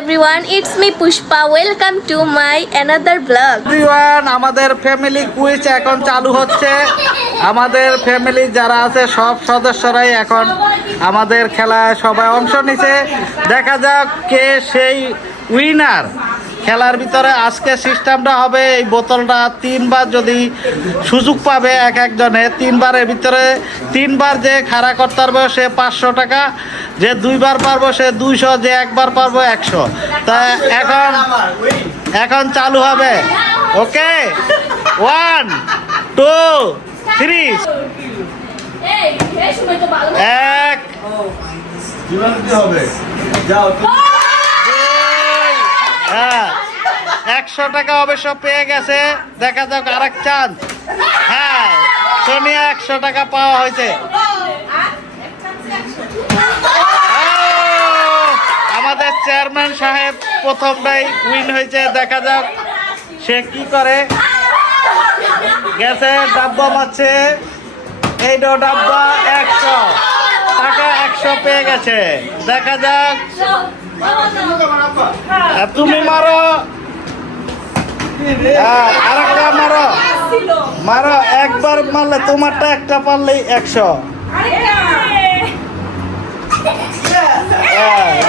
everyone, it's me Pushpa. Welcome to my another vlog. Everyone, আমাদের family quiz এখন চালু হচ্ছে। আমাদের ফ্যামিলি যারা আছে সব সদস্যরাই এখন আমাদের খেলায় সবাই অংশ নিছে। দেখা যাক কে সেই উইনার। খেলার ভিতরে আজকে সিস্টেমটা হবে এই বোতলটা তিনবার যদি সুযোগ পাবে এক একজনে, তিনবারের ভিতরে তিনবার যে খাড়া করতে পারবে সে 500 টাকা, যে দুইবার পারবো সে 200, যে একবার পারবো 100। তা এখন চালু হবে। ওকে, 1 2 3 এক হ্যাঁ 100 টাকা অবশ্য পেয়ে গেছে। দেখা যাক আরেক চান্স। হ্যাঁ, সোনিয়া 100 টাকা পাওয়া হয়েছে। আমাদের চেয়ারম্যান সাহেব প্রথমটাই উইন হয়েছে। দেখা যাক সে কি করে। গেছে ডাব্বা মারছে, এই ডাব্বা 100 টাকা, 100 পেয়ে গেছে। দেখা যাক, তুমি মারো, আরেকটা মারো, মারো। একবার মারলে তোমারটা, একটা পারলেই 100।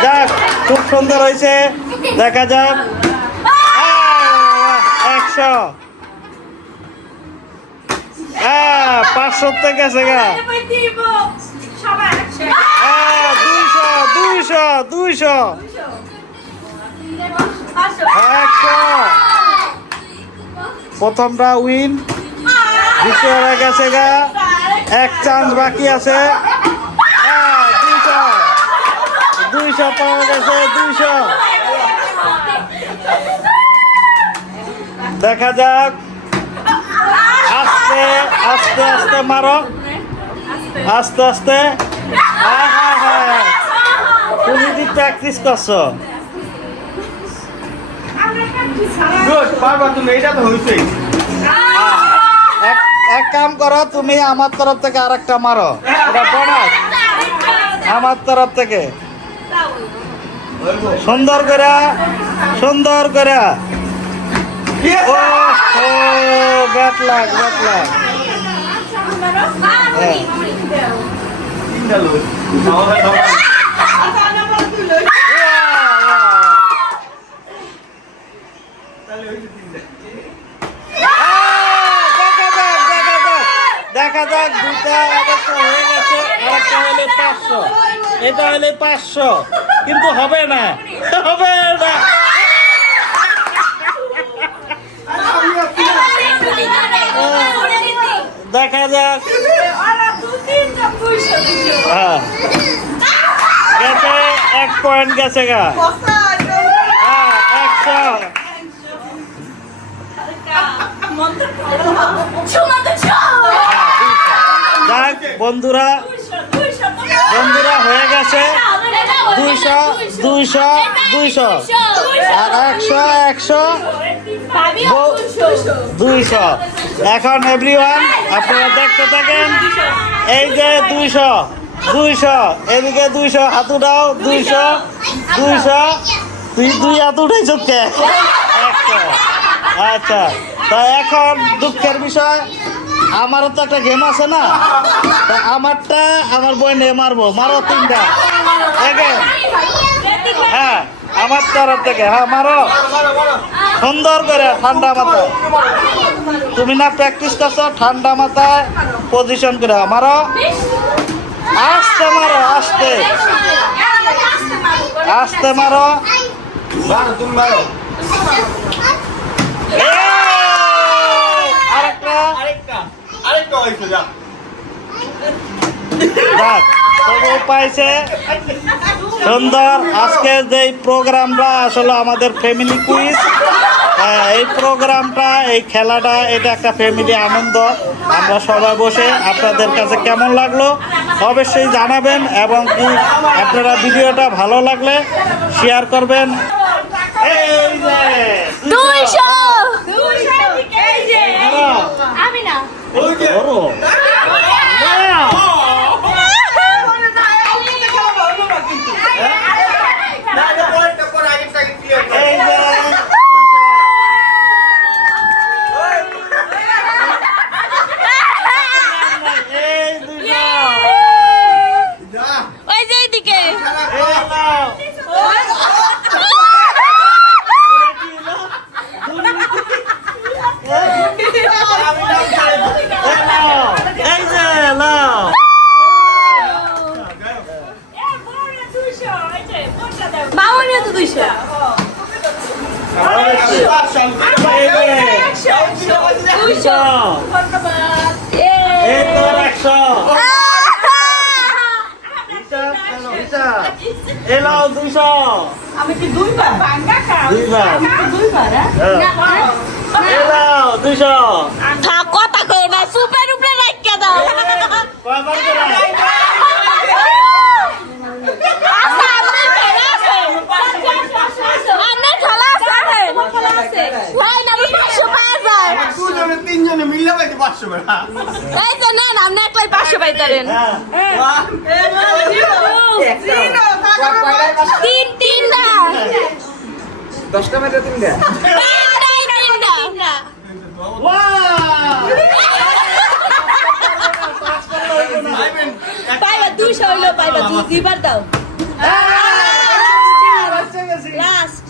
যাক, খুব সুন্দর হয়েছে। দেখা যাক 100। 500 থেকে গেছে গা। 200 100। প্রথমটা উইন, দ্বিতীয়টা গেছে গা। এক চান্স বাকি আছে। 200 পাওয়া গেছে। 200। দেখা যাক, আস্তে আস্তে আস্তে মারো, আস্তে আস্তে। তুমি কি প্র্যাকটিস করছো? এক কাম করো, তুমি আমার তরফ থেকে আরেকটা মারো, এটা বোনাস আমার তরফ থেকে। সুন্দর করে, সুন্দর করে। ও ব্যাট লাগ, ব্যাট লাগ। দেখা যাক, দুটা অবশ্য হয়ে গেছে। আরেকটা হলে 500, এটা হলে 500, কিন্তু হবে না, হবে না। দেখা যাক। হ্যাঁ, গেছে 1 পয়েন্ট গেছে গা। হ্যাঁ, 100। যাক বন্ধুরা, বন্ধুরা হয়ে গেছে 200 200 200 আর 100 100 200। এখন এভরিওয়ান আপনারা দেখতে থাকেন। এই যে 200 200, এদিকে 200, হাত উঠাও। 200 200, তুই 2 হাত উঠাইছ কে? 100। আচ্ছা, তা এখন দুঃখের বিষয়, আমারও তো একটা গেম আছে না, তা আমারটা আমার বই নিয়ে মারবো। মারো 3টা। হ্যাঁ, আমার তরফ থেকে। হ্যাঁ, মারো সুন্দর করে, ঠান্ডা মাথায়। তুমি না প্র্যাকটিস করছো, ঠান্ডা মাথায় পজিশন করে মারো। আস্তে মারো, আস্তে আস্তে মারো। পাইছে সুন্দর। আজকে যে প্রোগ্রামটা আসলে আমাদের ফ্যামিলি কুইজ, এই প্রোগ্রামটা, এই খেলাটা, এটা একটা ফ্যামিলি আনন্দ। আমরা সবাই বসে, আপনাদের কাছে কেমন লাগলো অবশ্যই জানাবেন, এবং কি আপনারা ভিডিওটা ভালো লাগলে শেয়ার করবেন। এই যে 200 আমি না তো 200 আমি কি দুইবার কথা কই না সুপের উপরে রাখিয়া দাও তিনজনে মিললে পাইতে 500 টাকা এই তো নেন আপনি একলাই 500 পাইতারেন তিন না 10টা মেরে 3টা পাইবা 200 হইলো পাইবা দুইবার দাও লাস্ট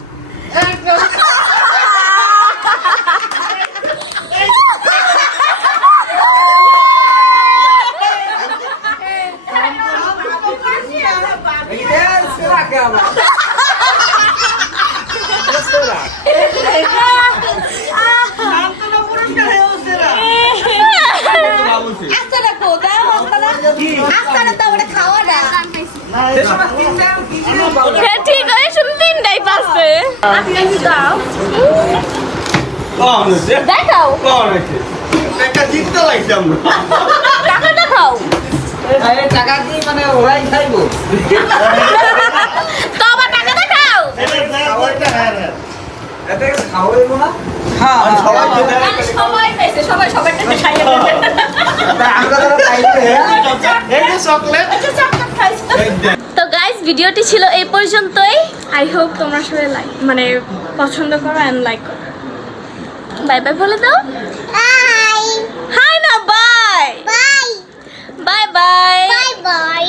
ঠিক আছে শুধু 3টাই পাচ্ছে দেখাও একটা জিততে লাগছে আমরা টাকা দেখাও টাকা কি মানে ওরাই খাইবো তো আবার টাকা দেখাও এতে খাওয়াইবো না হ্যাঁ সবাই খেতে সবাই পাইছে সবাই টাকা খাইয়ে আমরা যারা খাইবে এই যে চকলেট তো গাইস ভিডিওটি ছিল এই পর্যন্তই আই হোপ তোমরা সবাই লাইক মানে পছন্দ করো এন্ড লাইক করো বাই বাই বলে দাও হাই হাই না bye bye bye bye bye